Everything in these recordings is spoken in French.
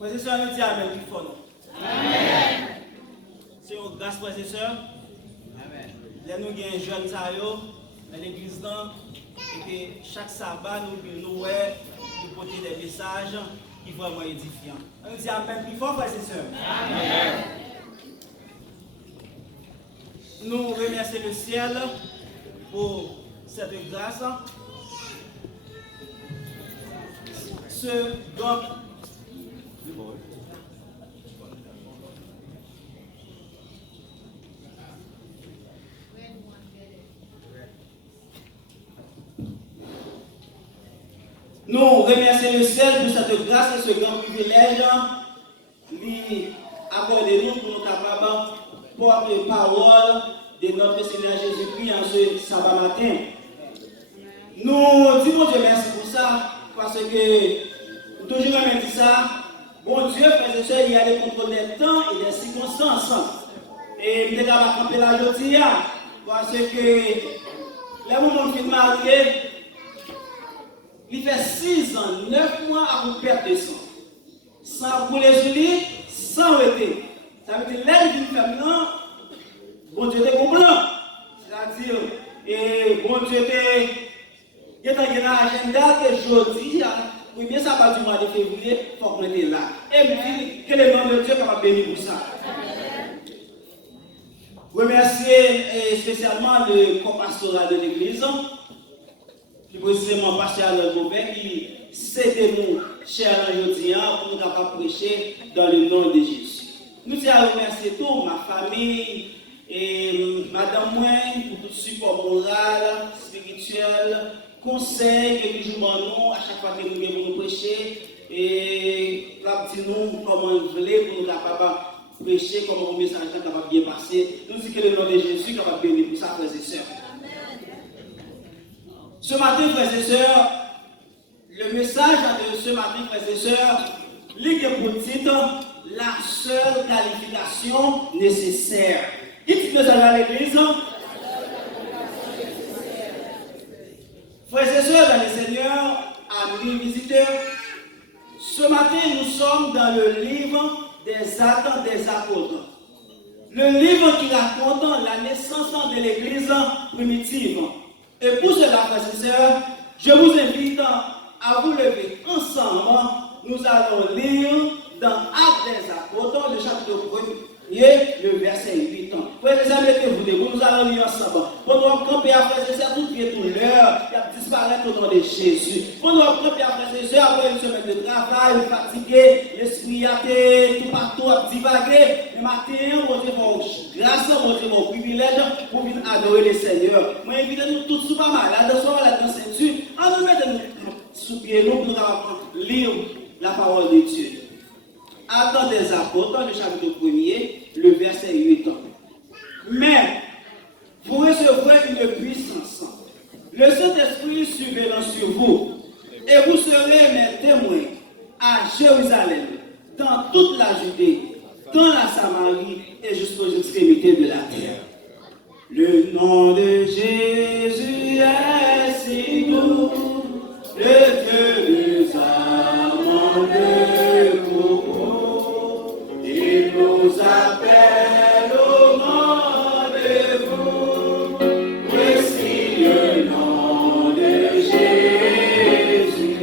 Frères et sœurs, nous disons Amen plus fort. Amen. C'est une grâce, frères et sœurs. Amen. Là, nous avons un jeune dans l'église, et que chaque sabbat, nous porter des messages qui sont vraiment édifiants. On dit Amen plus fort, frères et sœurs. Amen. Nous remercions le ciel pour cette grâce. Nous remercions le ciel de cette grâce et ce grand privilège lui accorder nous pour nous capables de porter parole de notre Seigneur Jésus-Christ en ce sabbat matin. Nous disons Dieu merci pour ça, parce que toujours même dit ça, bon Dieu, frères et sœurs, il y a des contrôles des temps et des circonstances. Et nous avons campé la journée, parce que les moments qui mariés, il fait 6 ans, 9 mois à vous perdre de sang. Sans brûler sur lui, sans arrêter. Ça veut dire l'aide d'une femme, non? Bon Dieu était complet. C'est-à-dire, et bon Dieu était. Il y a un agenda que jeudi, premier sabbat du mois de février, il faut qu'on était là. Et puis, que le nom de Dieu va bénir pour ça. Remercier spécialement le corps pastoral de l'église. Plus précisément pasteur Gobert qui s'aide nous, chers aujourd'hui, pour nous capables prêcher dans le nom de Jésus. Nous tiens à remercier toute ma famille et Madame Moine pour tout le support moral, spirituel, conseil que nous jouons nous à chaque fois que nous venons nous prêcher et nous comment nous voulons pour nous capables prêcher, comment le message est capable de bien passer. Nous disons que le nom de Jésus est capable de bénir pour ça, frères et sœurs. Ce matin, frères et sœurs, le message de ce matin, frères et sœurs, lit pour titre la seule qualification nécessaire. Dites que ça va à l'église. Frères et sœurs, dans le Seigneur, amis visiteurs, ce matin, nous sommes dans le livre des Actes des Apôtres. Le livre qui raconte la naissance de l'église primitive. Et pour cela, frères et sœurs, je vous invite à vous lever ensemble. Nous allons lire dans Actes des Apôtres, le chapitre 1er, le verset 8. Frères et sœurs, mettez-vous debout, nous allons lire ensemble. Pendant qu'on campe à frères et sœurs, tout pied, tout l'heure, il a disparaître au nom de Jésus. Pendant qu'on campe à frères et sœurs, après une semaine de travail, fatigué, l'esprit a été tout partout à divaguer. Le matin, mon Dieu, mon grâce, mon Dieu, mon privilège pour venir adorer le Seigneur. Moi, invitez-nous tous sous pas malade, soit malade dans cette ceinture, en nous mettant sous pied, nous, pour lire la parole de Dieu. Actes des Apôtres, le chapitre 1er, le verset 8. Mais vous recevrez une puissance. Le Saint-Esprit surveillant sur vous, et vous serez mes témoins à Jérusalem, dans toute la Judée, dans la Samarie et jusqu'aux extrémités de la terre. Le nom de Jésus est si doux, le Dieu nous amène de beaucoup, il nous appelle au nom de vous. Voici le nom de Jésus.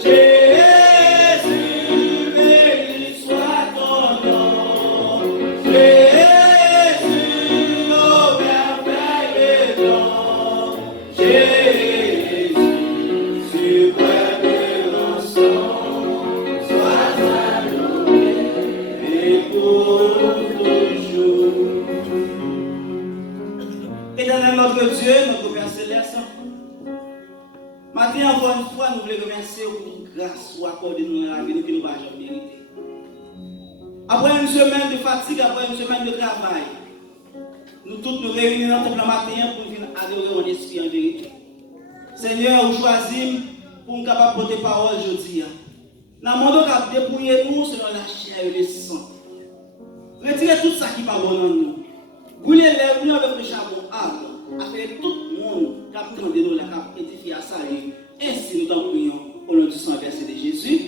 Jésus, béni soit ton nom. Jésus, au merveilleux nom. Jésus, suprême rançon, sois salué et pour toujours. Éternel notre Dieu, notre Père Céleste, matin encore une fois, nous voulons remercier pour grâce ou accorder nous la vie que nous n'avons jamais mérité. Après une semaine de fatigue, après une semaine de travail, nous tous nous réunissons dans le matin pour venir adorer mon esprit en vérité. Seigneur, nous choisissons pour nous capables de porter parole aujourd'hui. Dans le monde, nous dépouiller nous selon la chair et le sang. Retirez tout ça qui n'est pas bon en nous. Brûlez les nous avec le charbon ardent, afin que tout le monde qui attend de nous la cap édifier à ça. Ainsi nous t'en prions au nom du sang versé de Jésus.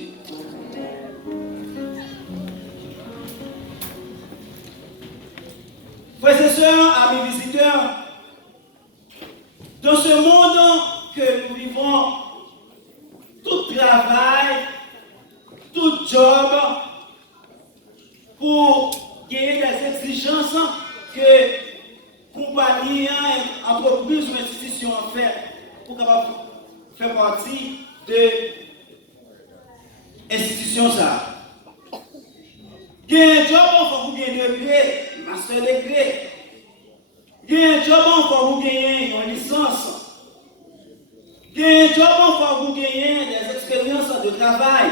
travail, tout job, pour gagner des exigences que compagnie, entreprise ou institution en fait, pour capable faire partie de l'institution ça. Gagner un job, il faut vous gagner degré, master degré. Gagner un job, il faut vous gagner une licence. Gagner un job, il faut vous gagner des expériences de travail.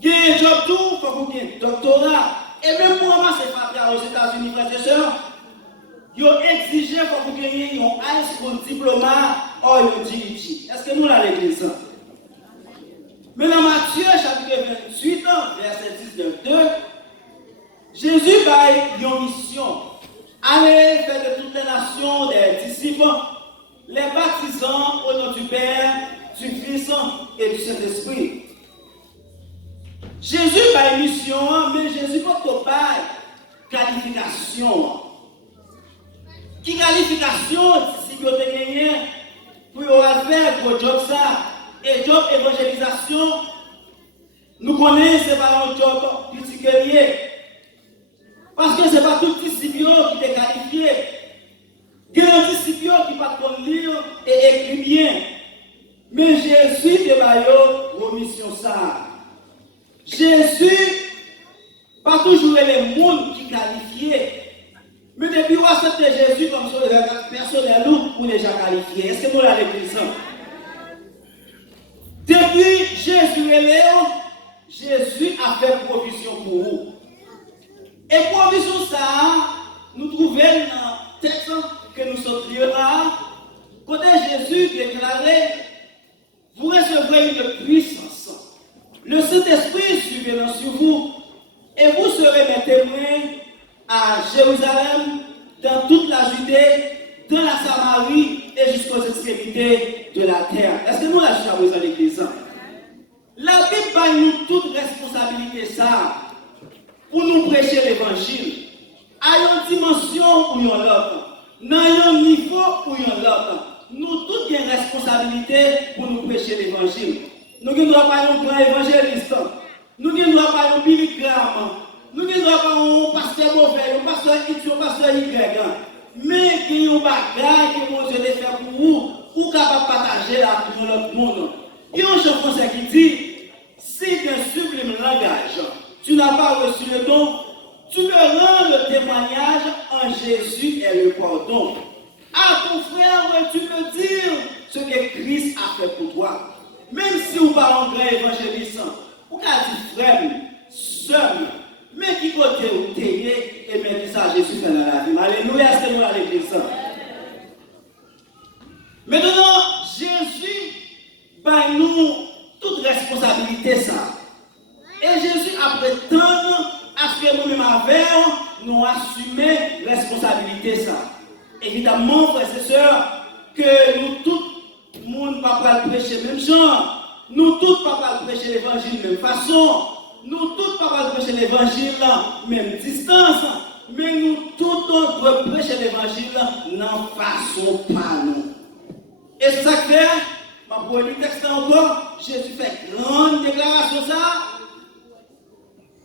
Gagner un job, tout, il faut vous gagner un doctorat. Et même pour moi, c'est pas aux États-Unis, frères et sœurs. Ils ont exigé pour vous gagner un high school diplôme ou un GED. Est-ce que nous l'avons l'église? Mais dans Matthieu chapitre 28, verset 19-2, Jésus a une mission. Allez faire de toutes les nations des disciples, les baptisant au nom du Père, du Fils et du Saint-Esprit. Jésus a une mission, mais Jésus n'a pas de qualification. Qui qualification si vous avez gagné pour faire pour job ça? Et job évangélisation, nous connaissons ce pas un job particulier. Parce que ce n'est pas tout disciple qui est qualifié. Il y a un disciple qui ne peut pas lire et écrire bien. Mais Jésus de vos mission ça. Jésus, pas toujours les mondes qui qualifiés. Mais depuis qu'on accepte Jésus comme personnel ou déjà qualifié, est-ce que nous l'avons l'église? Depuis Jésus est là, Jésus a fait provision pour vous. Et provision ça, nous trouvons dans le texte que nous sommes là, côté Jésus déclaré, vous recevrez une puissance. Le Saint-Esprit surviendra sur vous et vous serez mes témoins à Jérusalem, dans toute la Judée, dans la Samarie et jusqu'aux extrémités de la terre. Est-ce que nous la cherchons dans l'église? La Bible a nous toute responsabilité ça pour nous prêcher l'évangile. À une dimension ou une autre, dans un niveau ou une autre, nous toutes une responsabilité pour nous prêcher l'évangile. Nous ne sommes pas un grand évangéliste, nous ne sommes pas un Billy Graham, nous ne sommes pas un pasteur mauvais, un pasteur X, un pasteur Y. Mais il y a un bagage que mon Dieu a fait pour vous, pour capable partager la pour notre monde. Il y a un chant français qui dit, si d'un sublime langage, tu n'as pas reçu le don, tu me rends le témoignage en Jésus et le pardon. À ton frère, tu peux dire ce que Christ a fait pour toi. Même si vous parlez en grand évangéliste, vous pouvez dire frère, seul, mais qui côté vous t'ayez et même ça Jésus fait dans la vie. Alléluia, c'est nous à l'église. Maintenant, Jésus, par nous, toute responsabilité ça. Et Jésus a prétendu à ce que nous-mêmes avec nous assumer responsabilité ça. Évidemment, frères et sœurs, que nous tous, le monde ne va pas prêcher même genre. Nous tous ne pas prêcher l'évangile de même façon. Nous tous ne pas prêcher l'évangile même distance. Mais nous tous devons prêcher l'évangile dans façon pas nous. Et c'est ça que ma pour le texte encore, Jésus fait grande déclaration ça.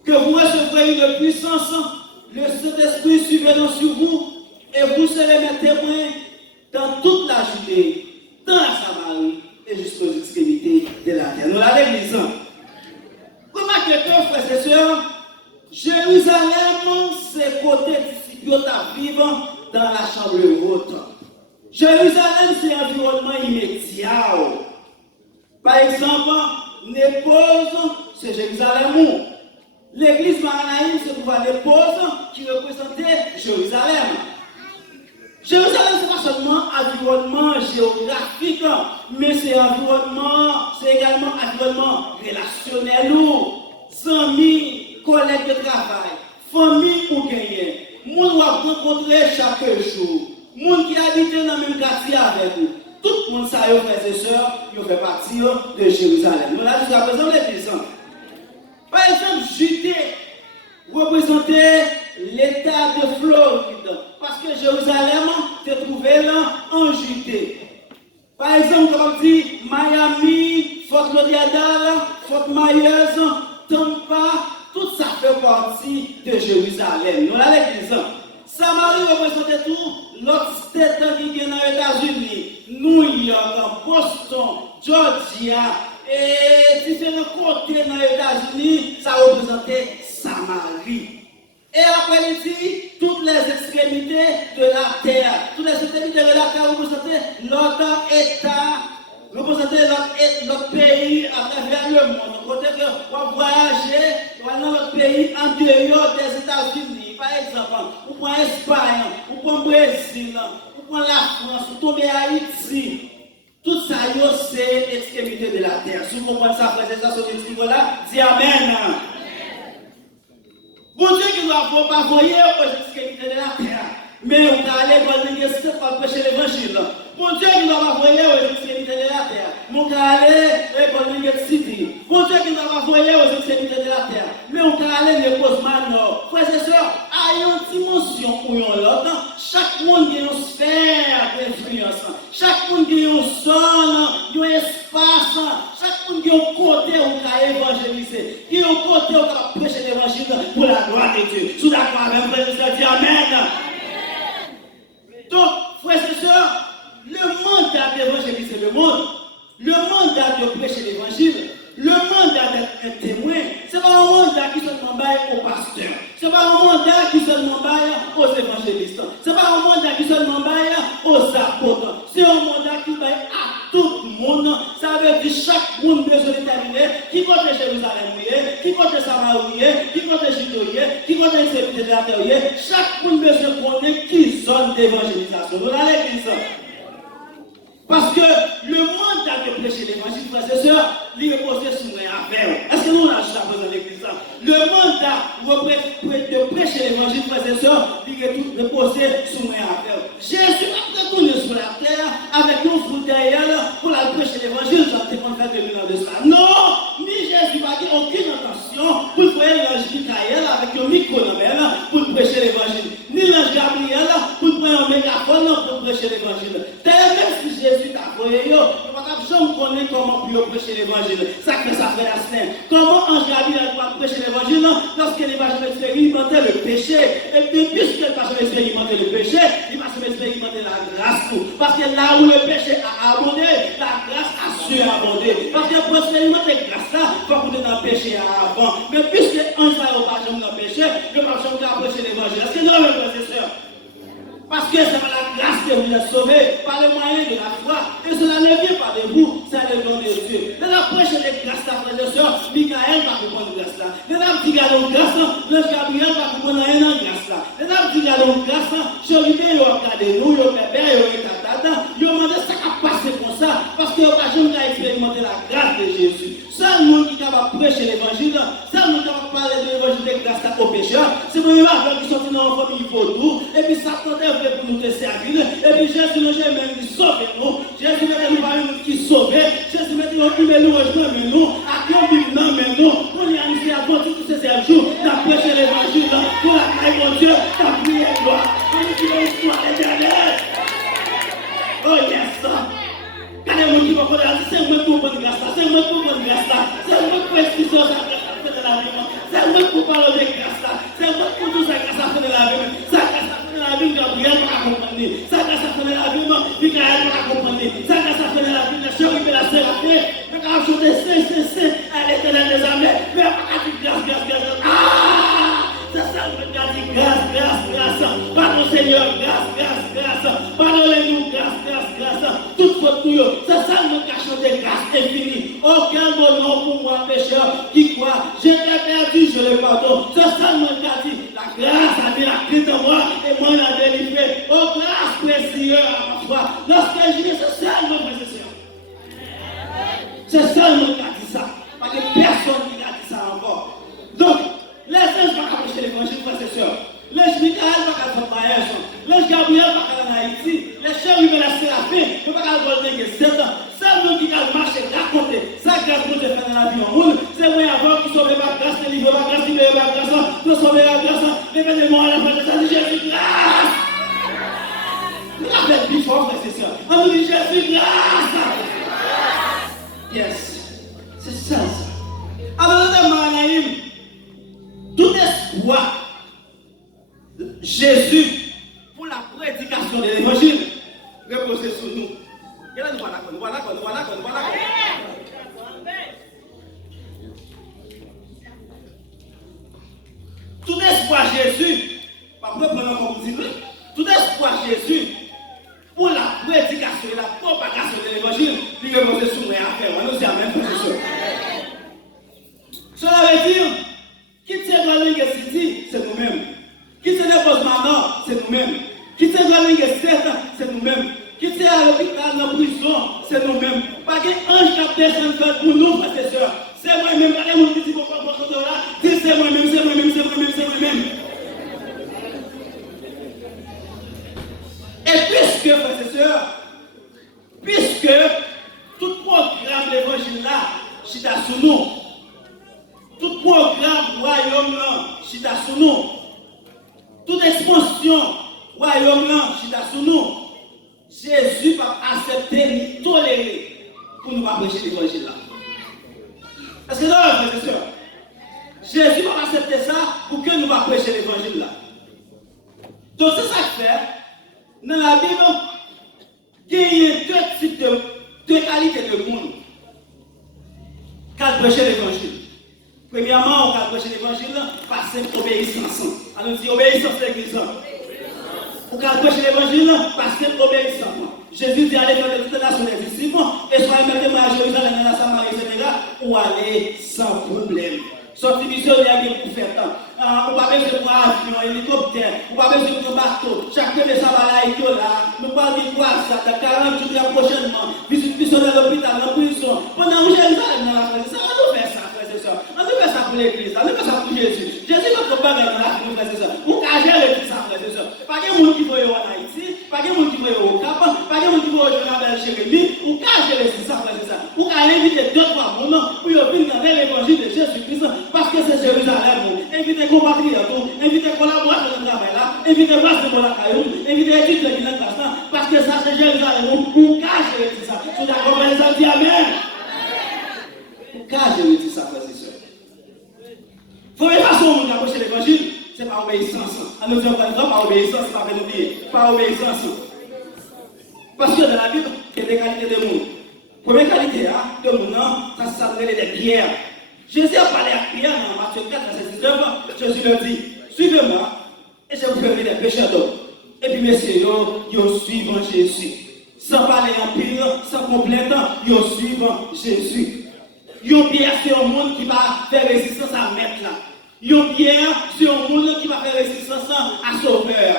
Que vous recevrez une puissance, le Saint-Esprit surviendra sur vous, et vous serez mes témoins dans toute la Judée, dans la Samarie et jusqu'aux extrémités de la terre. Nous l'avons l'église. Remarquez que, frères et sœurs, Jérusalem, c'est côté disciples qui vivent dans la chambre haute. Jérusalem, c'est l'environnement immédiat. Par exemple, Népose, c'est Jérusalem. L'église Maranaïm se trouve à Népose qui représentait Jérusalem. Jérusalem, ce n'est pas seulement environnement géographique, mais c'est également environnement relationnel, amis, collègues de travail, famille ou gagner. Moun ou rencontrer chaque jour. Moun qui habite dans le même quartier avec vous. Tout le monde, ça, frères et sœurs, ils fait partie de Jérusalem. Nous, là, jusqu'à présent, l'église. Par exemple, Judée représentait l'état de Floride, parce que Jérusalem se trouvait là en Judée. Par exemple, comme on dit Miami, Fort Fort Lauderdale, Fort Myers, Tampa, tout ça fait partie de Jérusalem. Nous, l'église. Samarie représente tout l'autre state qui est dans les États-Unis, New York, Boston, Georgia et différents côtés dans les États-Unis, ça représentait Samarie. Et après, il dit, toutes les extrémités de la terre, toutes les extrémités de la terre représentaient l'autre État, représentaient notre pays à travers le monde. Côté que on voyager dans notre pays en dehors des États-Unis, par exemple, ou pour l'Espagne, ou pour le Brésil, ou pour la France, ou tomber à Haïti. Tout ça, c'est l'extrémité de la terre. Si vous comprenez ça, frère, c'est ça, sur ce niveau-là, dis Amen. Bon Dieu qui ne doit pas voyer aux extrémités de la terre. Mais on va aller dans l'église pour prêcher l'évangile. Bon Dieu qui ne doit pas voyer aux extrémités de la terre. On va aller dans l'église city. Bon Dieu qui ne doit pas voyer aux extrémités de la terre. Mais on va aller dans l'église Manor. Frères et sœurs, à une dimension ou une autre, chaque monde a une sphère d'influence. Chaque monde a une zone, un espace. Chaque monde a un côté où on va évangéliser. Il y a un côté où on va prêcher l'évangile pour la gloire de Dieu. Sous d'accord avec frères et sœurs, dis Amen. Donc, frères et sœurs, le mandat d'évangéliser le monde, le mandat de prêcher l'évangile, le mandat d'être un témoin, ce n'est pas un mandat qui seulement baille aux pasteurs, ce n'est pas un mandat qui seulement baille aux évangélistes, ce n'est pas un mandat qui seulement baille aux apôtres, c'est un mandat qui baille à tout le monde. Ça veut dire chaque monde besoin de déterminer qui côté Jérusalem, qui côté Samarie, qui côté Judo, qui côté l'extrémité de la terre, chaque monde besoin de connaître qui zone d'évangélisation. Nous allons l'église. Parce que le mandat de prêcher l'évangile, frères et sœurs, il repose sur les affaires. Est-ce que nous l'avons juste à dans l'église? Le mandat de prêcher l'évangile, frères et sœurs, il repose sur les affaires. Jésus a retourné sur la terre avec un fruit derrière pour la prêcher l'évangile. J'en ai pas fait 2000 ans de ça. Non, ni Jésus n'a aucune intention pour faire l'ange Michael avec un micro dans la main pour prêcher l'évangile. Ni l'ange Gabriel pour prendre un mégaphone pour prêcher l'évangile. D'ailleurs, même si Jésus t'a envoyé, il ne peut pas connaître comment prêcher l'évangile. Ça que ça fait la semaine. Comment ange Gabriel va prêcher l'évangile lorsqu'il va jamais expérimenter le péché? Et puis, puisqu'il va jamais expérimenter le péché, il va jamais expérimenter la grâce. Parce que là où le péché a abondé, la grâce a surabondé. Parce que pour expérimenter la grâce, il faut qu'on ait dans le péché avant. Mais puisque ange va pas jamais dans le péché, il ne va pas jamais prêcher l'évangile. Est-ce que non, mes frères et sœurs? Parce que c'est par la grâce que vous êtes sauvés, par le moyen de la foi. Et cela ne vient pas de vous, c'est le don de Dieu. Mais la prêche de grâce, frères et sœurs, Michael va comprendre grâce là. Les dames qui gardent grâce, le Gabriel va comprendre rien en grâce là. Les dames qui gardent grâce, Chérubin, ils ont regardé nous, ils ont bébé, ils ont étatata, ils ont demandé ça qui a passé comme ça, parce qu'ils n'ont pas jamais expérimenté la grâce de Jésus. Seul monde qui est capable de prêcher l'évangile, seul monde qui est capable de parler de l'évangile de grâce aux pécheurs, c'est pour les enfants qui sont dans la famille vaudou, et puis ça pour nous te servir, et puis Jésus nous a même sauvé nous, Jésus m'a dit nous qui sauver, Jésus m'a dit nous rejoindre nous, à qui on vit dans nous, on y a initié à tous ces 7 jours, on a prêché l'évangile, pour la caille de Dieu, on a prié gloire, on a dit l'histoire éternelle. Oh yes! Quand les gens qui vont faire c'est moi pour prendre grâce, c'est moi pour prendre grâce, c'est moi pour expliquer ça de la vie, c'est moi pour parler de grâce, c'est moi pour tout ça grâce à de la vie, ça grâce à la vie, Gabriel va comprendre, ça grâce à la vie, Michael va comprendre, ça grâce à la vie, la chérie de la séraphée, mais quand je chantais c'est, à l'éternel des armées, mais pas grâce, ah! C'est ça que Dieu dit grâce, pardon Seigneur, grâce, pardonnez-nous, grâce, toute faute nous, c'est ça que nous cachons des grâces infinies. Aucun bon nom pour moi, pécheur, qui croit, je t'ai perdu, je le pardonne. C'est ça que nous dit, la grâce a mis la clé de moi et moi l'a délivré. Oh grâce précieuse à ma foi. Lorsque je dis, c'est ça que nous faisons. C'est ça que nous dit ça. Parce que personne n'a dit ça encore. Donc, les anges ne vont pas prêcher l'évangile, frères et sœurs. Les Michael ne vont pas faire mariage. Les Gabriel ne vont pas aller en Haïti. Les chèvres de la séraphée ne vont pas aller dans les 7 ans. Ça, nous qui a marché, raconter. Ça, grâce que Dieu fait dans la vie en monde. C'est moi avant qui sauve ma grâce, qui livre ma grâce, qui met ma grâce, qui sauve ma grâce. Révélez-moi à la fin de ça, dit Jésus, grâce. Nous l'avons plus fort, frères et sœurs. On nous dit Jésus, grâce. Yes. C'est ça. Alors, tout espoir, Jésus, pour la prédication de l'évangile, reposez sur nous. Et là, nous voilà. Tout espoir Jésus, pas pour prendre comme vous dites, tout espoir Jésus, pour la prédication et la propagation de l'évangile, il repose sur moi à faire. On nous dit Amen, frère. Cela veut dire, qui tient dans l'université, c'est nous-mêmes. Qui tient dans le maintenant, c'est nous-mêmes. Qui tient dans l'université, c'est nous-mêmes. Qui tient à l'hôpital, dans la prison, c'est nous-mêmes. Pas qu'un qui a descendu pour nous, frères et sœurs. C'est moi-même, pas les gens qui disent qu'on va pas là. C'est moi-même. Et puisque, frères et sœurs, puisque tout programme de l'évangile là, chita sous nous, tout programme royaume là, chita sous nous, toute expansion royaume là, chita sous nous, Jésus va accepter ni tolérer pour nous prêcher l'évangile là. Parce que là, frères et sœurs, Jésus va accepter ça pour que nous prêcher l'évangile là. Donc c'est ça que fait. Dans la Bible, il y a deux types de qualités de monde qui prêchent l'évangile. Premièrement, on va prêcher l'évangile par cette obéissance. Alors, on dit obéissance à l'église. On va prêcher l'évangile par cette obéissance. Jésus dit allez dans toutes les nations des disciples et soyez maintenant à Jérusalem, dans la Samarie, etc. ou aller sans problème. Sorti missionnaire pour faire temps. On va pas besoin de avion, hélicoptère, on va pas besoin de bateau. Chacun de ça va là et là. Nous parlons de quoi ça, dans 40 jours prochainement. Visite missionnaire à l'hôpital, en prison. Pendant que Jérusalem dans la France, on doit faire ça, frères et sœurs. On doit faire ça pour l'église, on doit faire ça pour Jésus. Jésus va te parler dans la France, frères et sœurs. Pour qu'à gérer tout ça, frères et sœurs. Pas de monde qui va en Haïti, pas de monde qui va au Cap, pas de monde qui va au Journal Jérémie. Pour qu'à gérer tout ça, frères et sœurs. Pour qu'à inviter d'autres moments pour venir dans l'évangile de Jésus-Christ. Parce que c'est Jérusalem, invitez compatriotes, invitez collaborateurs de travail là, invitez passer pour la caillou, invitez étudiants qui n'ont pas ça, parce que ça c'est Jérusalem, pour cacher tout ça. C'est d'accord, les gens disent Amen. Pour cacher tout ça, frères et sœurs. Première façon de approcher l'évangile, c'est par obéissance. En nous disant par obéissance, c'est pas oublier, par obéissance. Parce que dans la Bible, il y a des qualités de monde. Première qualité de monde, ça s'appelle des pierres. Jésus a parlé à Pierre dans Matthieu 4, verset 19. Jésus leur dit, suivez-moi et je vous ferai des pécheurs d'hommes. Et puis, messieurs, ils suivent Jésus. Sans parler en pile, sans complète, ils suivent Jésus. Ils Pierre, c'est un monde qui va faire résistance à Maître là. Ils Pierre, c'est un monde qui va faire résistance à Sauveur.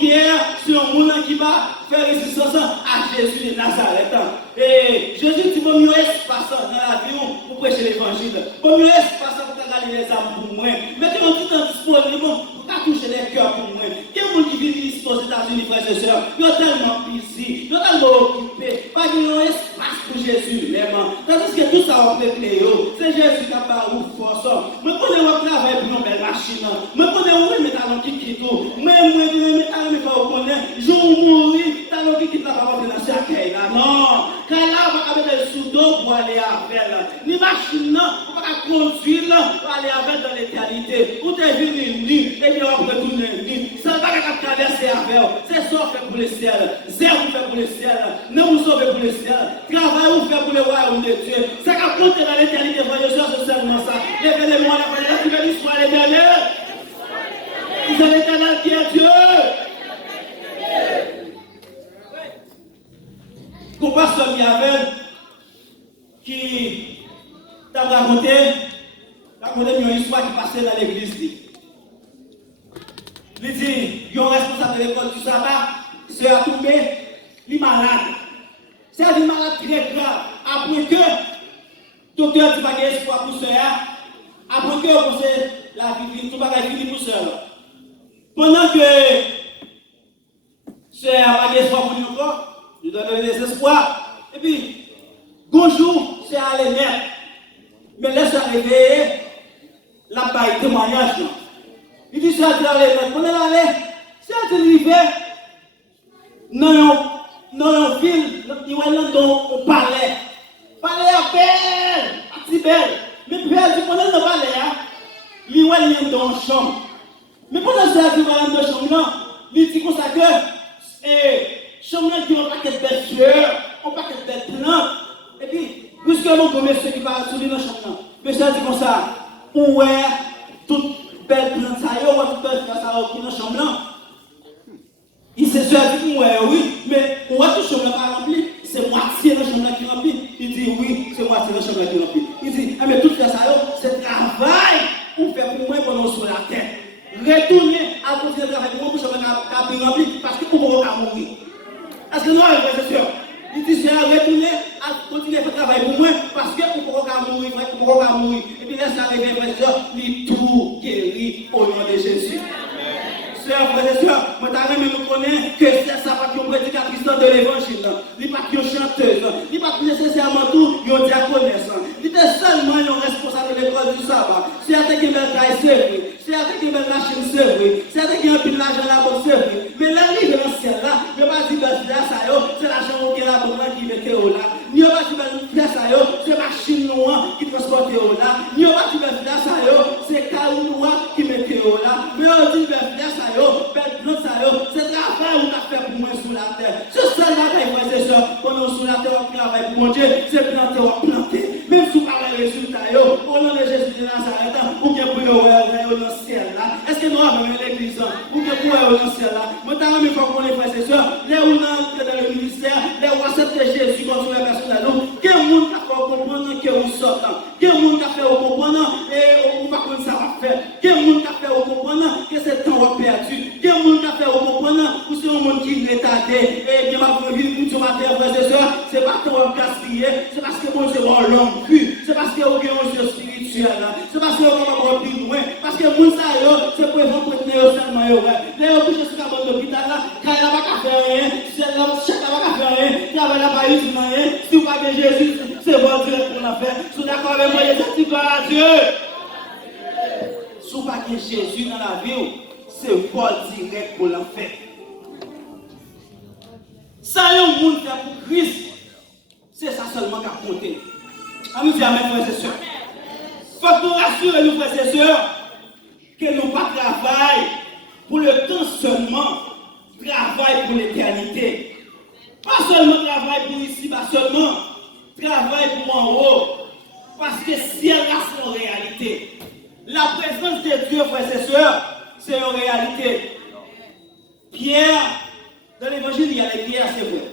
Pierre, c'est un monde qui va faire résistance à Jésus de Nazareth. Et Jésus dit, bon, il y a espace dans la vie pour prêcher l'évangile. Bon, il y a espace pour garder les âmes pour moi. Mettez-moi tout en disponible pour toucher les cœurs pour moi. Il y a des gens qui vivent ici aux États-Unis, frères et sœurs. Ils sont tellement busy, ils sont tellement occupés. Pas qu'il y a espace pour Jésus, vraiment. Tandis que tout ça va peuplé. C'est Jésus qui a pas eu force. Je connais un travail pour une belle machine. Je connais un métal qui quitte tout. Moi, métal qui va connaître. Je vais mourir. Talon qui quitte la parole de la cercueil. Non. Quand là, on va mettre le sous-dos pour aller avec. Ni machine, on va conduire pour aller avec dans l'éternité. Pour te venir nu, et puis on va retourner nu. Ça ne va pas traverser avec. C'est ça fait pour le ciel. Zéro fait pour le ciel. Non, vous sauvez pour le ciel. Travail vous fait pour le royaume de Dieu. Ça va compter dans l'éternité. Voyez ça, c'est seulement ça. Levez-les-moi, la tu veux l'histoire l'éternel. C'est l'éternel qui est Dieu. Qu'on passe comme Yavel qui t'a raconté une histoire qui passait dans l'église. Il dit, il y a un responsable de l'école du sabbat, se a tombé, il est malade. C'est un malade très grave. Après que le docteur dit pas espoir pour cela, après que on sait la vie, tout va fini pour cela. Pendant que c'est pas espoir pour nous encore, je donne des espoirs. Et puis, bonjour, c'est aller net. Mais laisse arriver la baille témoignage. Il dit, c'est aller net. On est allé, c'est arrivé. Non, ville, il y a un on parlait. Parlait à peine. si belle. Mais père dit pendant le balai, il y a dans la chambre. Mais pendant ce temps, il y a dans la chambre, il dit comme ça que chambre qui ont un paquet de belles fleurs, un paquet de belles plantes. Et puis, puisque mon commerce qui parle sur dans la chambre, monsieur dit comme ça, où est toute belle plante, ça y est, ou toute belle fleur, ça y est, qui dans la chambre. Il s'est dit, oui, mais on va tout chambre pas rempli, c'est moitié de la chambre qui est remplie. Il dit, oui, c'est moitié de la chambre qui est remplie. Il dit, ah, mais tout ça, c'est travail pour faire pour moi pendant sur la terre. Retourner à continuer de travailler pour moi pour que la chambre soit remplie parce que pour moi, on va mourir. Est-ce que non, c'est sûr? Il dit, je vais retourner à continuer de travailler pour moi parce que pour moi, on va mourir, pour moi, on va mourir. Et puis laisse arriver, frère et sœur, il tout guérit au nom de Jésus. Frères et sœurs, moi je connais que c'est ça pas une prédicatrice de l'évangile, il pas une chanteuse, il pas nécessairement tout une diaconesse, il est seulement un responsable de l'école du sabbat. C'est avec qui met le travail, c'est vrai, c'est avec qui met la machine, c'est vrai, c'est avec qui met l'argent là bas, c'est vrai. Mais l'arrivée dans le ciel là, il n'y a pas dit que c'est l'argent qui est là qui mettait au là. Il n'y a pas dit que c'est machine noire qui transportait au là. Il n'y a pas dit que c'est caillou noir qui mettait au là. Mais on dit que c'est travail qu'on a fait pour moi sur la terre. C'est ça là, frères et sœurs, pendant sur la terre, on travaille pour mon Dieu, c'est planter, on planter. Même si on parle des résultats, au nom de Jésus de Nazareth, pour que vous voyez dans le ciel là. Est-ce que nous avons l'église pour que vous voyez dans le ciel là? Moi, je veux qu'on les frères et sœurs, les où on dans le ministère, les où accepter Jésus comme sur la personne là. Quel monde a fait comprendre que vous sortez? Quel monde a fait comprendre et on va comme ça va faire? Quel monde a fait comprendre que c'est temps perdu? Quel monde a fait comprendre que c'est un monde qui est retardé? Et bien, ma vie, nous sommes à terre, frères et sœurs, c'est pas qu'on gaspiller, c'est parce que mon Dieu est long cul, c'est parce que vous avez un Dieu spirituel, c'est parce que vous avez un plus loin, parce que mon Dieu, c'est pour vous prêter seulement. Les gens qui sont à l'hôpital, quand il n'a pas faire rien, chaque n'a pas faire rien, il n'a pas eu rien, si vous n'avez pas Jésus, c'est bon direct pour la faire. Si vous êtes d'accord avec moi, il y a Dieu. Si vous n'avez pas Jésus dans la vie, c'est bon direct pour la faire. Ça y est, un monde qui a pour Christ, c'est ça seulement qui a compté. On nous dit amen, frères et sœurs. Il faut que nous rassurions nous, frères et sœurs, que nous ne pas travaillons pour le temps seulement, travail pour l'éternité. Pas seulement travail pour ici, pas seulement travail pour en haut. Parce que si elle a c'est en réalité. La présence de Dieu, frères et sœurs, c'est en réalité. Pierre, dans l'évangile, il y a les pierres, c'est vrai.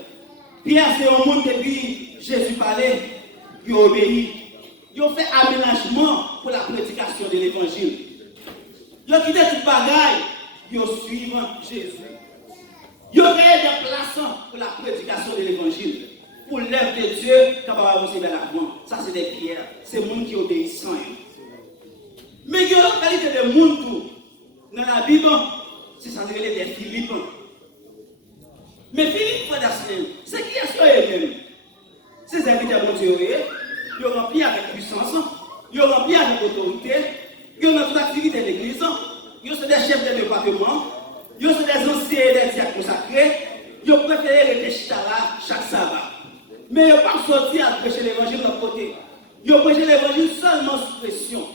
Pierre, c'est un monde depuis Jésus parlait, il a obéi. Ils ont fait aménagement pour la prédication de l'évangile. Ils ont quitté toute bagaille, ils ont suivi Jésus. Ils ont créé des places pour la prédication de l'évangile. Pour l'œuvre de Dieu, quand on va avancer vers l'avant. Ça, c'est des pierres. C'est le monde qui obéissent. Mais il y a une qualité de monde dans la Bible, c'est ça qui est des Philippe. Mais Philippe, c'est qui est-ce qu'il est? C'est ça qui est mon Dieu. Ils ont rempli avec puissance, ils ont rempli avec autorité, ils ont toute activité de l'église, ils sont des chefs de département, ils sont des anciens et des diacres consacrés, ils ont préféré rester là chaque sabbat. Mais ils n'ont pas sorti à prêcher l'évangile de l'autre côté. Ils ont prêché l'évangile seulement sous pression.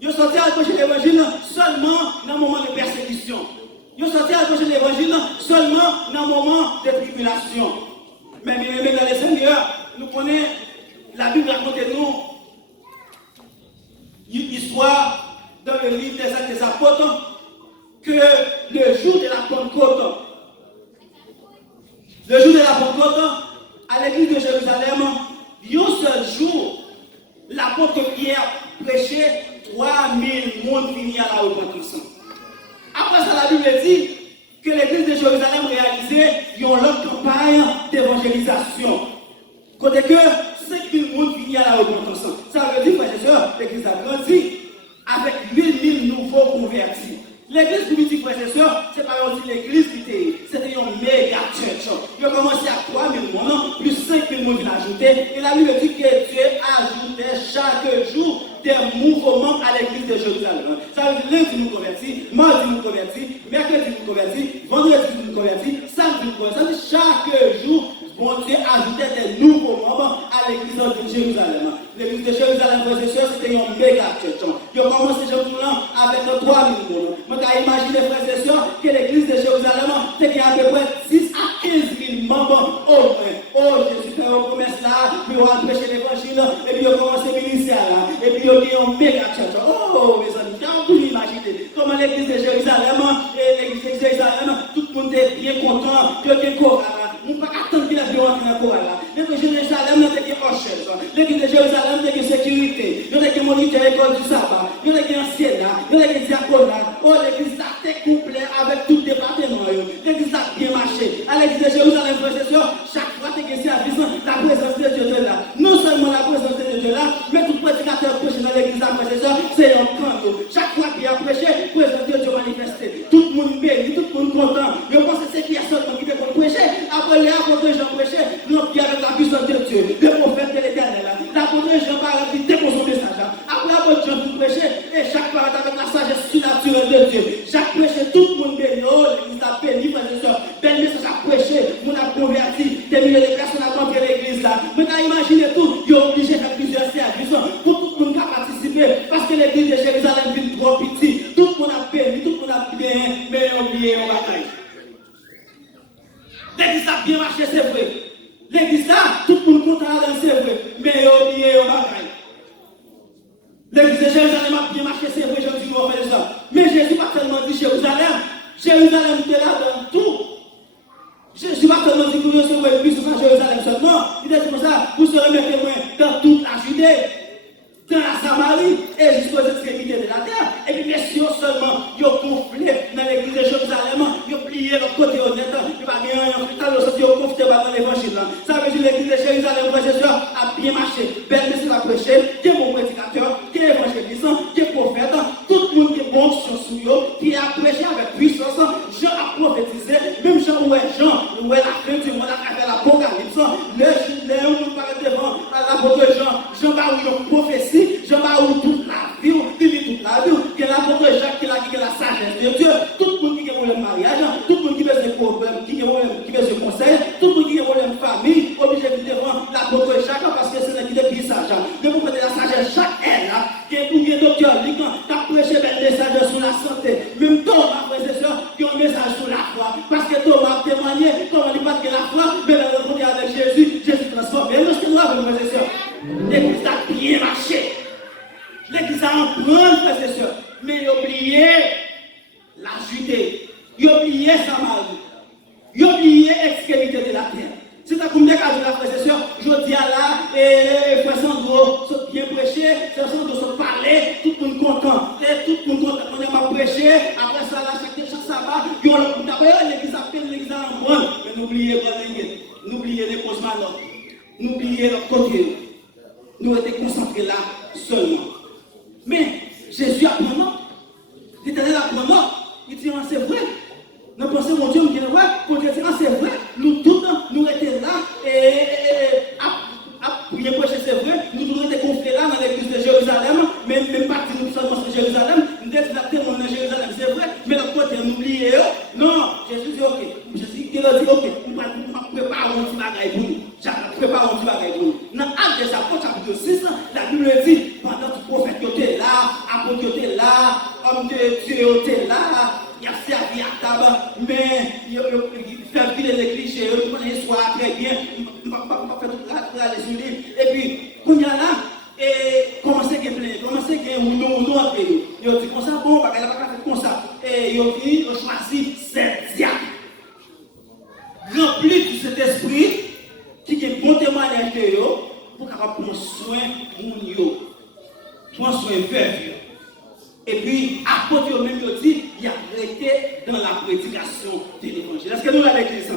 Ils ont sorti à prêcher l'évangile seulement dans le moment de persécution. Ils ont sorti à prêcher l'évangile seulement dans le moment de tribulation. Mais dans les Seigneurs, nous connaissons, la Bible raconte-nous une histoire dans le livre des Actes des Apôtres que le jour de la Pentecôte, à l'église de Jérusalem, un seul jour, l'apôtre Pierre prêchait 3000 personnes venues à la repentance. Après ça, la Bible dit que l'église de Jérusalem réalisait une longue campagne d'évangélisation. Côté que 5000 personnes venues à la repentance. Ça veut dire, frères et sœurs, l'église a grandi avec 8000 nouveaux convertis. L'église primitive, frères et sœurs, c'est pas aussi l'église qui était, c'était une méga church. Il a commencé à 3000 personnes, plus 5000 personnes ajoutés. Et la Bible dit que Dieu ajoutait chaque jour des mouvements à l'église de Jérusalem. Ça veut dire lundi nous convertis, mardi nous convertis, mercredi nous convertis, vendredi nous convertis, samedi nous convertis. Chaque jour, bon Dieu ajoutait des nouveaux membres à l'église de Jérusalem. L'église de Jérusalem, frères et sœurs, c'était une méga church. Ils ont commencé avec 3 000 personnes. Je peux imaginer, frères et sœurs, que l'église de Jérusalem, c'était à peu près 10 à 15 000 membres au moins. Oh, Jésus fait une promesse là, puis on va prêcher l'évangile, et puis on commence le ministère là, et puis on dit une méga church. Oh, mes amis, quand vous imaginez comment l'église de Jérusalem, tout le monde est bien content, que le choral, on ne peut pas attendre qu'il ait bien entré dans le choral là. L'église de Jérusalem, c'est une recherche. L'église de Jérusalem, c'est une sécurité. Il y a un moniteur école du sabbat, il y a un ancienat, il y a un diaconat. Oh, l'église là, c'est complet avec tout le département. L'église là, bien marché. À l'église de Jérusalem, frères et sœurs, chaque fois que tu as service, la présence de Dieu est là. Non seulement la présence de Dieu est là, mais tout prédicateur prêche dans l'église là, frères et sœurs, c'est un canto. Chaque fois qu'il a prêché, la présence de Dieu manifestée. Tout le monde béni, tout le monde content. Je pense que c'est qui a seulement qui peut prêcher. Après les apôtres Jean prêchaient, nous qui avec la puissance de Dieu, le prophète de l'éternel. L'apôtre Jean parlait de déposer son message. Après l'apôtre Jean prêchait, et chaque parole avec la sagesse surnaturelle de Dieu. Chaque prêché, tout le monde béni. Oh, l'église a béni, frères et sœurs. Bel message a prêché, on a converti, des milliers de personnes à rentrer l'église là. Maintenant, imaginez tout, ils sont obligés de faire plusieurs services pour tout le monde qui a participé. Parce que l'église de Jérusalem est trop petite. Tout le monde a béni, tout le monde a bien, mais oublié en bataille. L'église a bien marché, c'est vrai. L'église là, tout le monde content là, c'est vrai. Mais oublié en bataille. L'église de Jérusalem a bien marché, c'est vrai, je dis vous frères et sœurs. Mais Jésus n'a pas tellement dit Jérusalem. Jérusalem était là dans tout. Jésus n'a pas tellement dit que vous recevrez une puissance à Jérusalem seulement. Il a dit comme ça, vous serez mes témoins dans toute la Judée, dans la Samarie et jusqu'aux extrémités de la terre. Et puis bien sûr seulement, ils ont gonflé dans l'église de Jérusalem, ils ont plié leur côté honnête, ils n'ont pas gagné un frital, ils ont confié dans l'évangile. Ça veut dire que l'église de Jérusalem, frères et sœurs, a bien marché. Belle message à prêcher, qui est bon prédicateur, qui est évangéliste, qui est prophète, tout le monde qui est bon sur eux, qui a prêché avec puissance, Jean a prophétisé, même Jean où est la fin du monde, à travers l'Apocalypse, les hommes nous parlent devant l'apôtre Jean va où il y a une prophétie, Jean va où toute la vie, il vit toute la vie, que l'apôtre Jacques qui a la sagesse de Dieu, tout le monde qui a le mariage, tout le monde qui veut des problèmes, qui veut des conseils, tout le monde qui a problème famille, obligé de devant l'apôtre Jacques parce que c'est qui est plus sage. Mais pour faire de la sagesse, chaque est là, qui est pour que docteur, qui a prêché un message sur la santé, même Thomas, frères et sœurs, qui ont un message sur la foi, parce que Thomas a témoigné, comment il pas de la foi, mais le rencontre avec Jésus, Jésus transforme. Et nous, ce que nous avons, frères et sœurs, l'église a bien marché. L'église a en prendre, frères et sœurs, mais il a oublié la Judée, il a oublié Samarie, il a oublié l'extrémité de la terre. C'est ça comme des cas de la frères et sœurs, je dis à là, et frère Sandro, sont bien prêché, frère Sandro sont parlé, tout le monde content, et tout le monde content, on a prêché, après ça, là, chaque sabbat, ils ont le coup d'abord, l'église a fait l'église en prendre, mais n'oubliez pas n'oubliez les causes malades, n'oubliez leur côté, nous étions concentrés là seulement. Mais Jésus a pris mort, l'Éternel a pris mort, il dit, c'est vrai. Nous pensons, mon Dieu, pour dire, c'est vrai, nous tous, nous étions là, et à prier prêcher, c'est vrai, nous tous étions confiés là dans l'église de Jérusalem, même partie nous seulement sur Jérusalem, nous étions tellement dans Jérusalem, c'est vrai, mais l'autre côté, nous oublions, non, Jésus dit, ok, Jésus dit, ok, nous préparons un petit bagage pour nous, préparons un petit bagage pour nous. Dans Actes des Apôtres, chapitre 6, la Bible dit, pendant que le prophète était là, apôtre était là, homme de Dieu était là, il a servi à table, mais il fait filer les clichés, il connaît soit très bien, il ne va pas faire tout là, les livres. Et puis, quand il y a là, et commencer à gagner, commencer à gagner, nous entre nous. Il a dit comme ça, bon, il n'a pas fait comme ça. Et il a dit, il a choisi 7 diacres. Remplis de cet esprit, qui est bon témoignage de eux, pour prendre soin de eux, prendre soin de eux. Et puis, à côté de même, il dit, il a arrêté dans la prédication de l'évangile. Est-ce que nous l'avons écrit ça?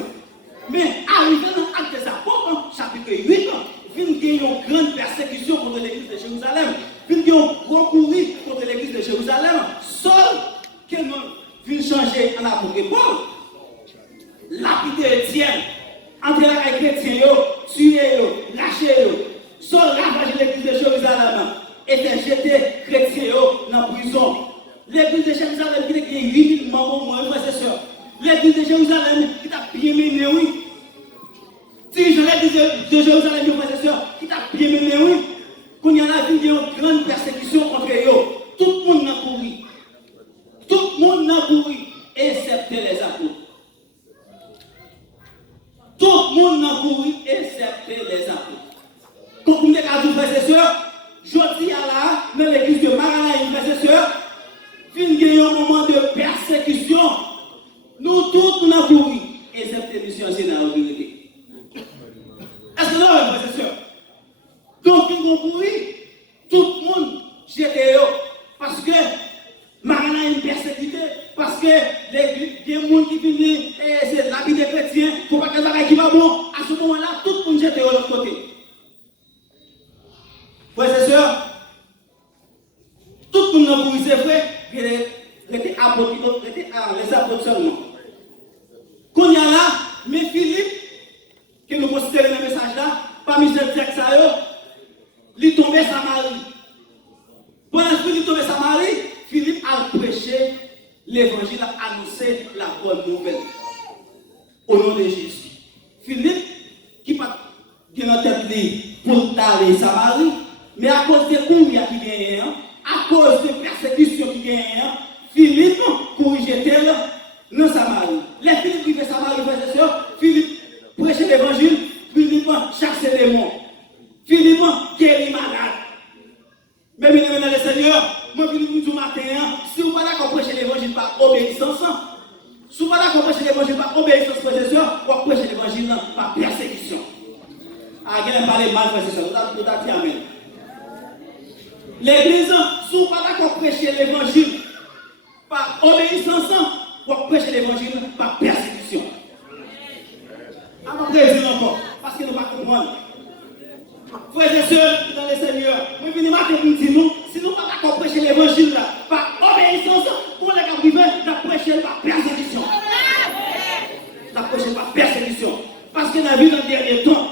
Mais arrivé dans Actes des Apôtres, chapitre 8, il y a une grande persécution contre l'église de Jérusalem. Il y a un grand courrier contre l'église de Jérusalem. Saul, qui vient changer en apôtre Paul, lapidé Étienne, entrer dans les chrétiens, tuer, lâcher. Saul ravage l'église de Jérusalem. Et fait jeter chrétiens dans la prison. L'église de Jérusalem qui a 8000 membres, moi, frères et sœurs. L'église de Jérusalem qui t'a bien mené, oui. Si je l'église de Jérusalem, frères et sœurs, qui t'a bien mené, oui. fin de une grande persécution contre eux. Tout le monde n'a couru. Tout le monde n'a couru, excepté les apôtres. Tout le monde n'a couru, excepté les apôtres. Quand vous m'avez dit, frères et sœurs, je dis à la, dans l'église de Maranaïm, frères et sœurs, fin de un moment de persécution, nous tous nous avons couru, excepté M. Sénat en vérité. Est-ce que nous avons, frères et sœurs? Donc, nous avons couru, tout le monde, j'étais là, parce que Maranaïm persécuté, parce que les gens qui viennent, c'est la vie des chrétiens, il ne faut pas que ça qui va bon. À ce moment-là, tout le monde j'étais de l'autre côté. Frères et sœurs, tout le monde a couru, c'est vrai, les apôtres seulement. Quand il y a là, mais Philippe, que nous considérons le message là, parmi ces textes, il est tombé Samarie. Pendant que Philippe est tombé Samarie, Philippe a prêché l'évangile, a annoncé la bonne nouvelle. Au nom de Jésus. Philippe, qui pas dans tête pour aller Samarie, mais à cause des coups qui gagnent, à cause des persécutions qui gagnent, Philippe corrigeait dans Samarie. Les Philippe qui fait Samarie, frères et sœurs, Philippe prêchait l'évangile, Philippe chasse les démons, Philippe guérit malade. Mais bien aimé dans le Seigneur, moi je vous dis matin, si vous n'êtes pas d'accord prêcher l'évangile par obéissance, si vous n'êtes pas d'accord prêcher l'évangile par obéissance, frères et sœurs, vous prêchez l'évangile par persécution. Ah, quelqu'un parle mal, frères et sœurs, vous avez dit amen. L'église, si vous n'êtes pas d'accord prêcher l'évangile par obéissance, vous prêchez l'évangile par persécution. Avant de encore, parce que nous ne pouvons pas comprendre. Frères et sœurs, dans le Seigneur, nous venons matin pour nous dire, si nous ne pouvons pas prêcher l'évangile là, par obéissance, pour les gens qui veulent, nous prêcher par persécution. Nous prêcher par persécution. Parce que la vie dans le dernier temps,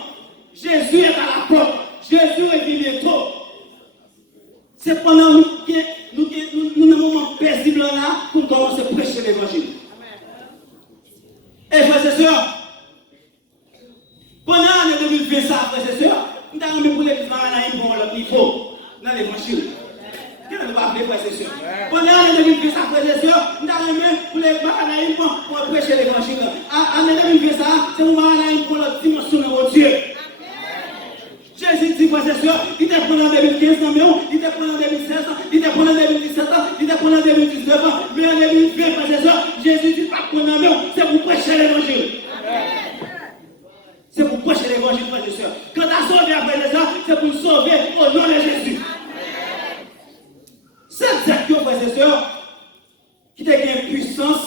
Jésus est à la porte, Jésus est bientôt. C'est pendant que nous avons un moment paisible là pour commencer à prêcher l'évangile. Et frères et sœurs, pendant l'année 2020, frères et sœurs, nous avons mis pour l'église Maranaïm pour le niveau dans l'évangile. Qu'est-ce que nous avons appelé, frères et sœurs? Pendant l'année 2020, frères et sœurs, nous avons mis pour l'église Maranaïm pour prêcher l'évangile. En l'année 2020, c'est pour Maranaïm pour la dimension de mon Dieu. Jésus dit, frères et sœurs, il était pendant 2015, il était pendant 2016, il était pendant 2017, il était pendant 2019, mais en 2020, frères et sœurs, Jésus dit, pas pendant c'est pour prêcher l'évangile. C'est pour prêcher l'évangile, frères et sœurs. Quand tu as sauvé après les gens, c'est pour sauver au nom de Jésus. Cette action, frères et sœurs, qui a une puissance,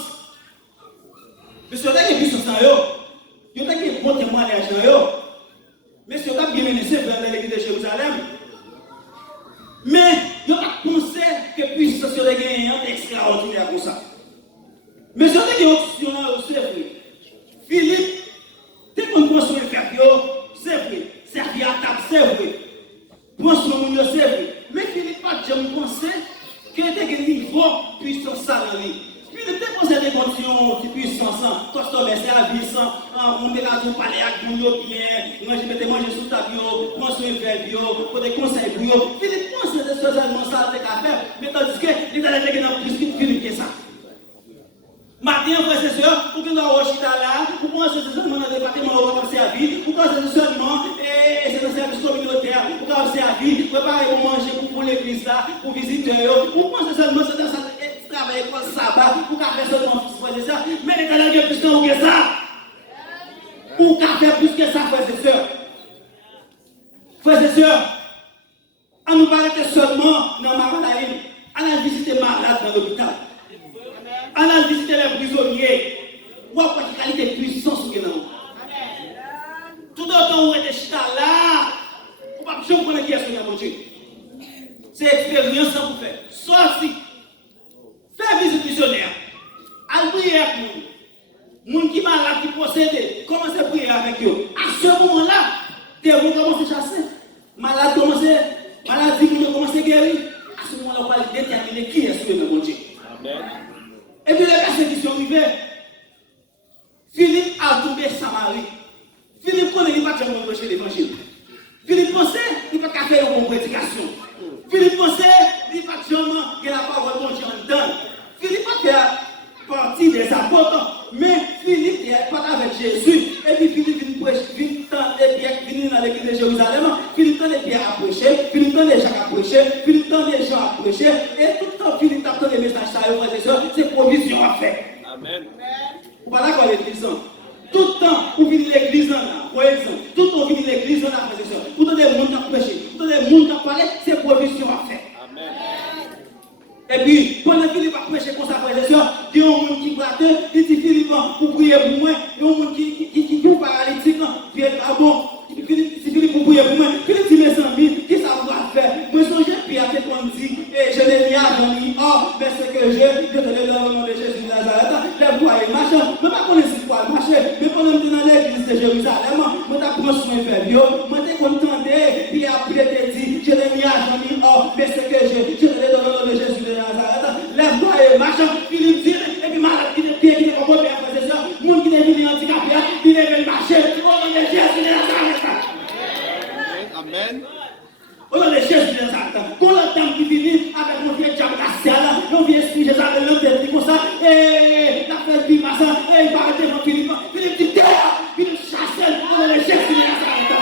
mais si on a une puissance en eux, il y a un bon témoignage en eux. Mais si on a bien menacé dans l'église de Jérusalem, mais il n'y a pas pensé que puissance sur les gagnants est extraordinaire comme ça. Mais si on a une option là, c'est vrai. Philippe, dès qu'on pense sur le faire, c'est vrai. Servir à table, c'est vrai. Pense sur le monde, c'est vrai. Mais Philippe n'a jamais pensé qu'il y a un niveau puissance ça dans lui. Philippe n'a pas pensé des conditions de puissance, customer service, on met la joue parler avec vous bien, moi je mettais manger sous ta bio, prends sur un verre bio, pour des conseils bio. Philippe pense que c'est seulement ça avec à faire, mais tandis que il a été dans plus que Philippe que ça. Maintenant, frères et sœurs, pour que nous ayons là, pour penser seulement dans le département où on va servir, pour penser seulement, et c'est un service communautaire, pour qu'on servir, préparer pour manger pour l'église là, pour visiter, pour penser seulement c'est dans ça, travailler pour le sabbat, pour qu'on fasse seulement frères et sœurs, mais les talents sont plus que ça. Pour qu'on fasse plus que ça, frères et sœurs. Frères et sœurs, on nous parle seulement dans Maranaïm, on a visité malade dans l'hôpital. On a visité les prisonniers. Ou à quelle qualité de puissance vous avez. Tout autant où vous êtes chita là, vous ne pouvez pas comprendre qui est ce mon Dieu. C'est expérience que vous faites. Sorti. Faites visite missionnaire. Allez prier avec nous. Les gens qui sont malades, qui possèdent, commencez à prier avec eux. À ce moment-là, vous commencez à chasser. Malade commencez, maladie qui commence à guérir. À ce moment-là, on va déterminer qui est ce mon Dieu. Amen. Et puis les personnes qui sont arrivées, Philippe a tombé Samarie. Philippe connaît qu'il ne va pas prêcher l'évangile. Philippe pensait qu'il ne va pas faire une bonne prédication. Philippe pensait, il n'a pas jamais que la parole de Dieu en dedans. Philippe a fait partie des apôtres, mais Philippe n'est pas avec Jésus. Et puis Philippe vient dans l'église de Jérusalem, Philippe tend les pierres à prêcher, Philippe tend les gens à prêcher, Philippe tend les gens à prêcher, et tout le temps Philippe attend les messages, c'est provision à faire. Amen. Vous ne parlez pas l'église. Tout le temps, vous venez l'église là, par exemple, tout le temps, vous venez l'église là, vous avez des gens qui prêcher, vous avez des gens qui parlent, c'est provision à faire. Amen. Et puis, pendant Philippe a prêché comme ça, frères et sœurs, il y a un monde qui gratte, il dit Philippe, pour prier pour moi, il y a un monde qui est paralytique, puis ah bon, si Philippe pour prier pour moi, Philippe dit mes amis, qui ça va faire? Moi, je songe, puis à ce qu'on dit, et je n'ai rien à donner, oh, mais ce que je te donne dans le nom de Jésus de Nazareth, les voix et marche, je ne pas connaître ce quoi marcher, mais pendant que je suis dans l'église de Jérusalem, je t'apprends soin inférieur, je t'ai contenté, puis après, je dit, je n'ai rien à donner, oh, mais ce que je te donne dans le nom de Jésus de Nazareth, lève-toi et marche, Philippe dit, et puis malade qui est comme moi, frères et sœurs, monde qui est venu handicapé, il est venu marcher, au nom de Jésus de Nazareth. Amen. Au nom de Jésus de Nazareth, quand la dame qui vient avec mon vieux diable racial, mon vieux esprit, Jésus avec l'homme de comme ça, et la fait du matin, et il va arrêter mon Philippe, Philippe dit terre, il chasse au nom de Jésus de Nazareth.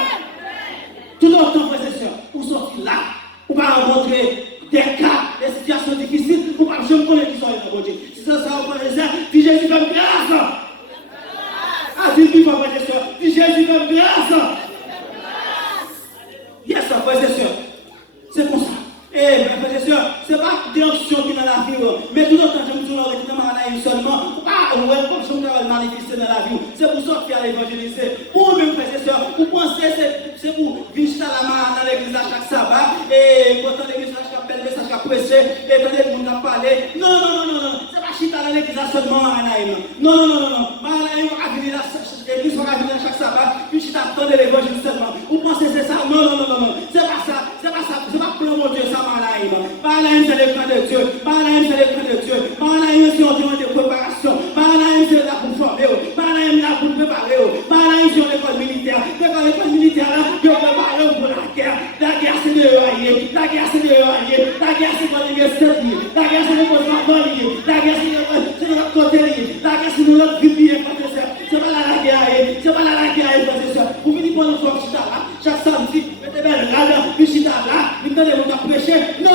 Tout le temps, frères et sœurs, vous sortez là, vous va rencontrer des cas, des situations difficiles, pour pas que je me connaisse qui sont là, mon Dieu. Si ça, vous connaissez, dis Jésus comme grâce. Ah, dis vivant, frères et sœurs, dis Jésus comme grâce. Yes, frères et sœurs, c'est pour ça. Eh, frères et sœurs, c'est pas des options qui dans la vie, mais tout le temps, je me dis, on est seulement, pas on va comme je me manifester dans la vie. C'est pour ça qu'il y a l'évangéliser. Pour même, frères et sœurs, vous pensez, c'est pour venir dans l'église à chaque sabbat, et quand l'église à chaque appel, message à prêcher, et quand les gens parler. Non. C'est pas chita dans l'église seulement à Anaïm. Non. Anaïm va venir l'église va venir chaque sabbat, puis chita dans l'évangile seulement. Vous pensez c'est ça? Non. C'est pas ça. C'est pas pour mon Dieu, ça, Anaïm. Anaïm, c'est le plan de Dieu. Anaïm, c'est le plan de Dieu. Anaïm, c'est un temps de préparation. Anaïm, c'est là pour former. Anaïm, là pour préparer. Anaïm, c'est l'école militaire. L'école militaire, là, pour préparer pour la guerre. La guerre, c'est de alliés. La guerre, c'est pour les guerres. La guerre, c'est pour les guerres. La guerre, c'est de notre côté. La guerre, c'est de notre vie. C'est pas la guerre. C'est pas la guerre, frères et sœurs. Vous venez pour nous voir chita là. Chaque samedi, mettez bien le radar, puis chita là. Vous donnez vous prêcher. Non.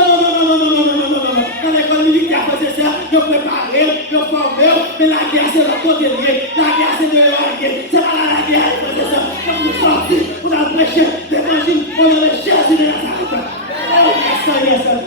Dans l'école militaire, frères et sœurs, vous préparez, vous formez. Mais la guerre, c'est de notre côté. La guerre, c'est de l'allié. C'est pas la guerre, frères et sœurs. Quand vous sortez, vous allez prêcher l'évangile. On a le Jésus de Nazareth.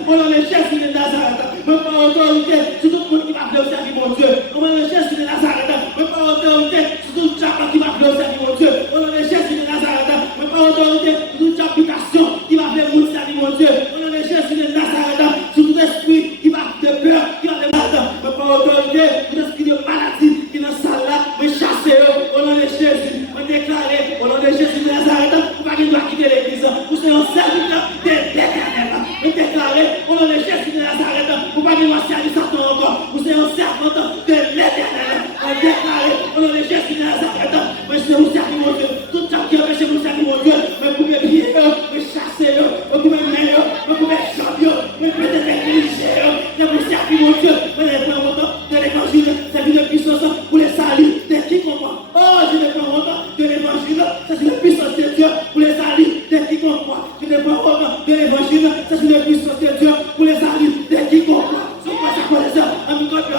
On a le Jésus de Nazareth. Mais pas autorité, c'est tout le monde qui va faire servir mon Dieu. On a le Jésus de Nazareth. Mais pas autorité, c'est tout le diable qui va faire servir mon Dieu. On a le Jésus de Nazareth. Mais pas autorité, c'est toute habitation qui va faire servir mon Dieu. On a le Jésus de Nazareth. C'est tout esprit qui va faire peur, qui va faire mal. Mais pas autorité, tout esprit de maladie qui est dans la salle là, mais chasser eux. On a le Jésus. On déclare, on a le Jésus de Nazareth. Vous ne pouvez pas quitter l'église. Vous êtes un serviteur de l'Éternel. On déclare, on a le Jésus de Nazareth. Vous ne pouvez pas servir Satan encore. Vous êtes un servant de l'Éternel. On déclare, on a le Jésus de Nazareth. Mais je vous servir mon Dieu. Tout ça qui empêche vous servir mon Dieu. Mais vous pouvez prier, mais chasser, vous pouvez mener, vous pouvez champion, mais peut-être négliger, mais vous servir mon Dieu. Mais les plans de l'évangile, c'est une puissance pour les saluts de qui comprend. Oh, je ne prends pas de l'évangile, c'est une puissance de Dieu pour les saluts de qui comprend. Je ne prends pas de l'évangile, c'est une puissance de Dieu pour les saluts de qui comprend. C'est quoi ça, quoi ça? On nous rappelle.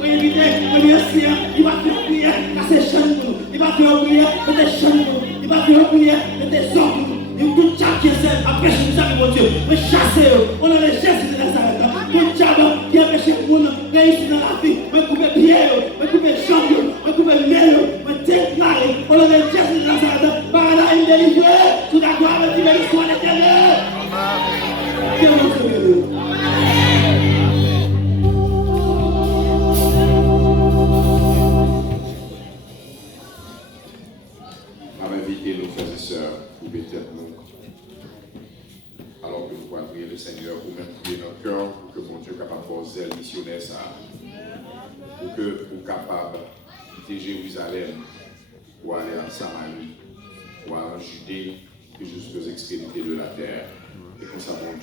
On évite, on y est, il va faire prier, casser chaîne pour nous. Il va faire prier, mettre chaîne pour nous. Il va faire prier, mettre sort pour nous. Il tout diable qui essaie d'empêcher nous avec mon Dieu. Mais chassez-eux. On a les Jésus de Nazareth. Tout diable qui empêche nous de réussir dans la vie. Mais couper pied, mais couper champion, mais couper mail, mais déclarer. On a les Jésus de Nazareth. Par là, il délivre. Tout à gloire, il dit, l'histoire de l'éternel. Dieu nous sauve. Inviter nos frères et sœurs pour bénir nous, alors que nous pouvons prier le Seigneur pour même prier notre cœur, pour que mon Dieu capable de faire zèle missionnaire ça, pour que nous capable de quitter Jérusalem, pour aller en Samarie, pour aller en Judée, et jusqu'aux extrémités de la terre, et qu'on s'abonde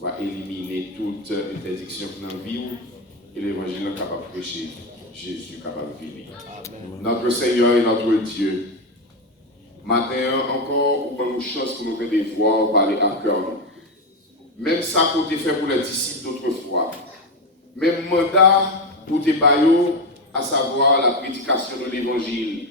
va éliminer toute interdiction dans la vie et l'évangile est capable de prêcher. Jésus est capable de venir. Notre Seigneur et notre Dieu, matin encore, nous avons une chance pour nous faire des voix, parler à cœur. Même ça qu'on a fait pour les disciples d'autrefois. Même mandat pour tes baillots, à savoir la prédication de l'évangile.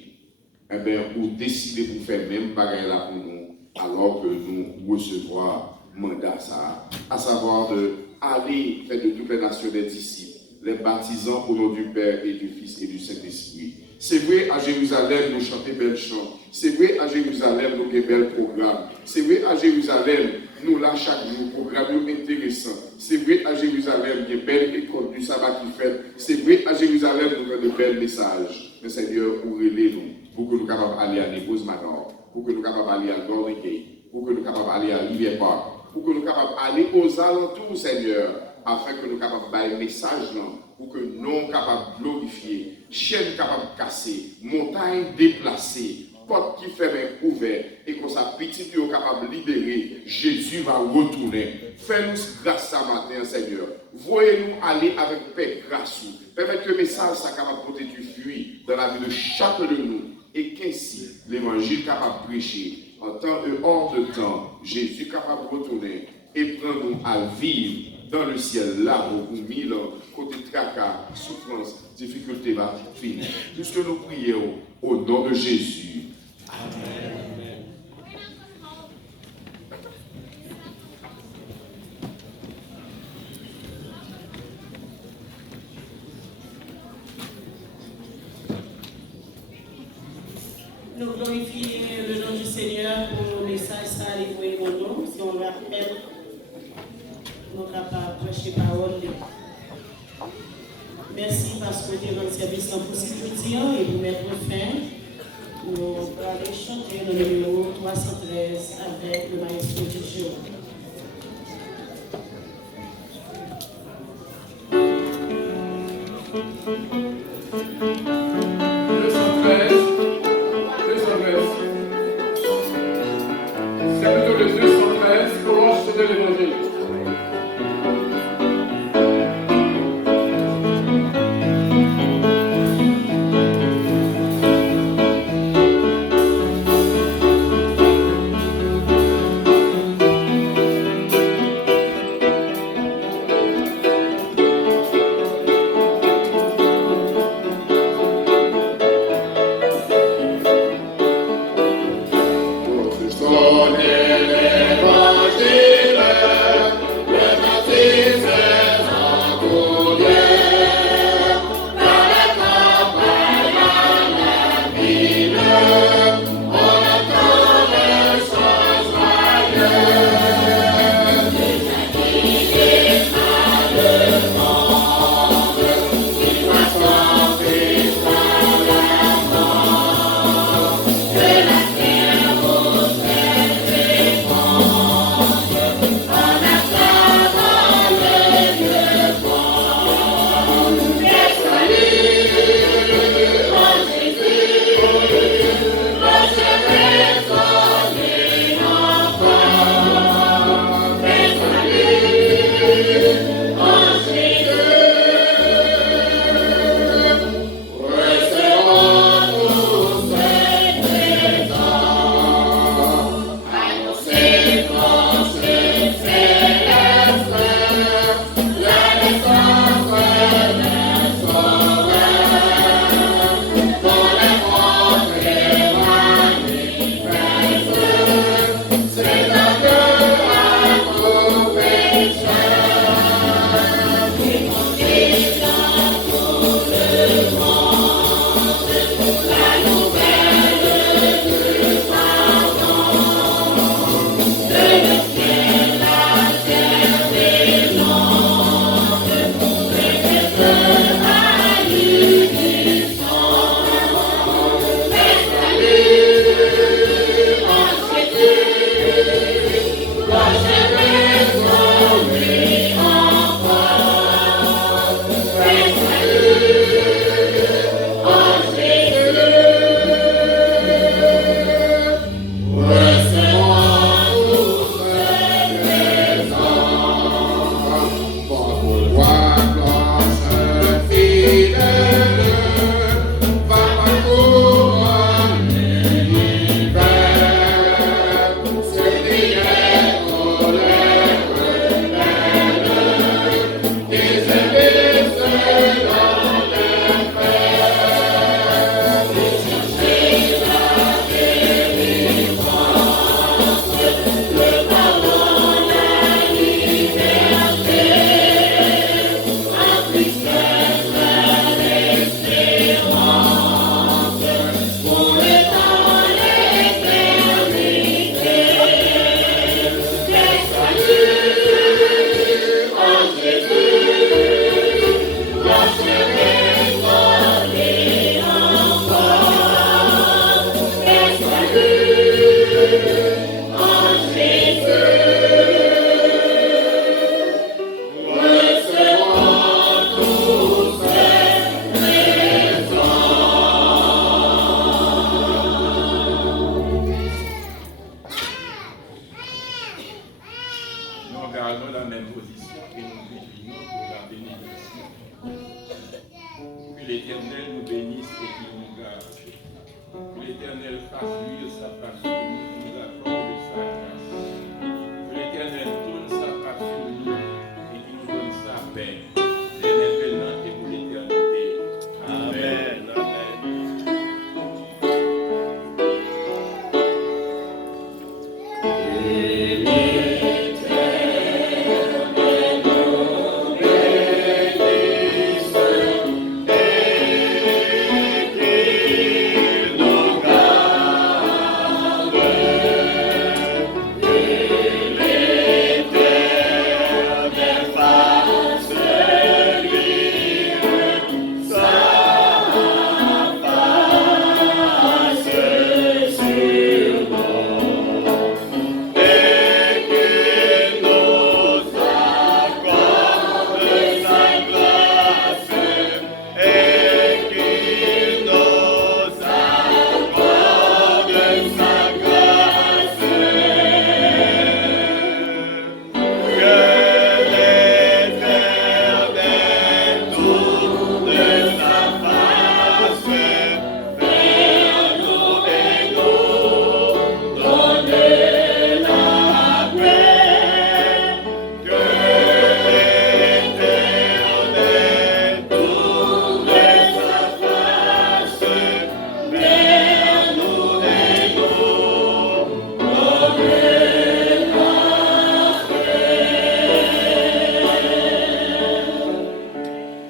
Eh bien, vous décidez pour faire même bagaille là pour nous, alors que nous recevons mandat ça, à savoir de aller faire de toutes les nations des disciples, les baptisants au nom du Père et du Fils et du Saint-Esprit. C'est vrai, à Jérusalem, nous chantons belles chants. C'est vrai, à Jérusalem, nous avons belles programmes. C'est vrai, à Jérusalem, nous là chaque jour, programme intéressant. C'est vrai, à Jérusalem, il y a une belle école du sabbat qui fait. C'est vrai, à Jérusalem, nous avons de belles messages. Mais Seigneur, pour relève nous, pour que nous soyons capables d'aller à Népose Manor, pour que nous soyons capables d'aller à Gornegay, pour que nous soyons capables d'aller à Rivière Park, pour que nous soyons capables d'aller aux alentours, Seigneur, afin que nous soyons capables d'aller message là, pour que nous soyons capables de glorifier, chaîne capable de casser, montagne déplacée, porte qui ferme ouverte, et qu'on soit petit et capable de libérer, Jésus va retourner. Fais-nous grâce ce matin, Seigneur. Voyez-nous aller avec paix, grâce. Permettez que le message soit capable de porter du fruit dans la vie de chacun de nous, et qu'ainsi l'évangile capable de prêcher en temps et hors de temps, Jésus capable de retourner et prendre nous à vivre dans le ciel, là où 1000 ans, côté tracas, souffrance, difficulté va finir. Tout ce que nous prions au nom de Jésus. Amen. Nous glorifions le nom du Seigneur pour le message ça arrive au nom. Si on rappelle, nous sommes capables de prêcher parole. Merci parce que tu es dans le service en possibilité et pour mettre fin. Nous allons chanter le numéro 313 avec le maestro du jour. C'est plutôt le 213, commence de l'évangile. gardons la même position et nous prions pour la bénédiction. Que l'Éternel nous bénisse et qu'il nous garde. Que l'Éternel fasse luire sa face sur nous, qu'il nous accorde sa grâce. Que l'Éternel tourne sa face sur nous et qu'il nous donne sa paix. Dès maintenant et pour l'éternité. Amen.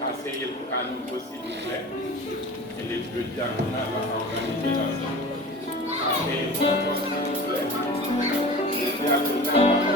Asseyez-vous à nouveau, s'il vous plaît. Et les deux diaconales vont organiser la salle.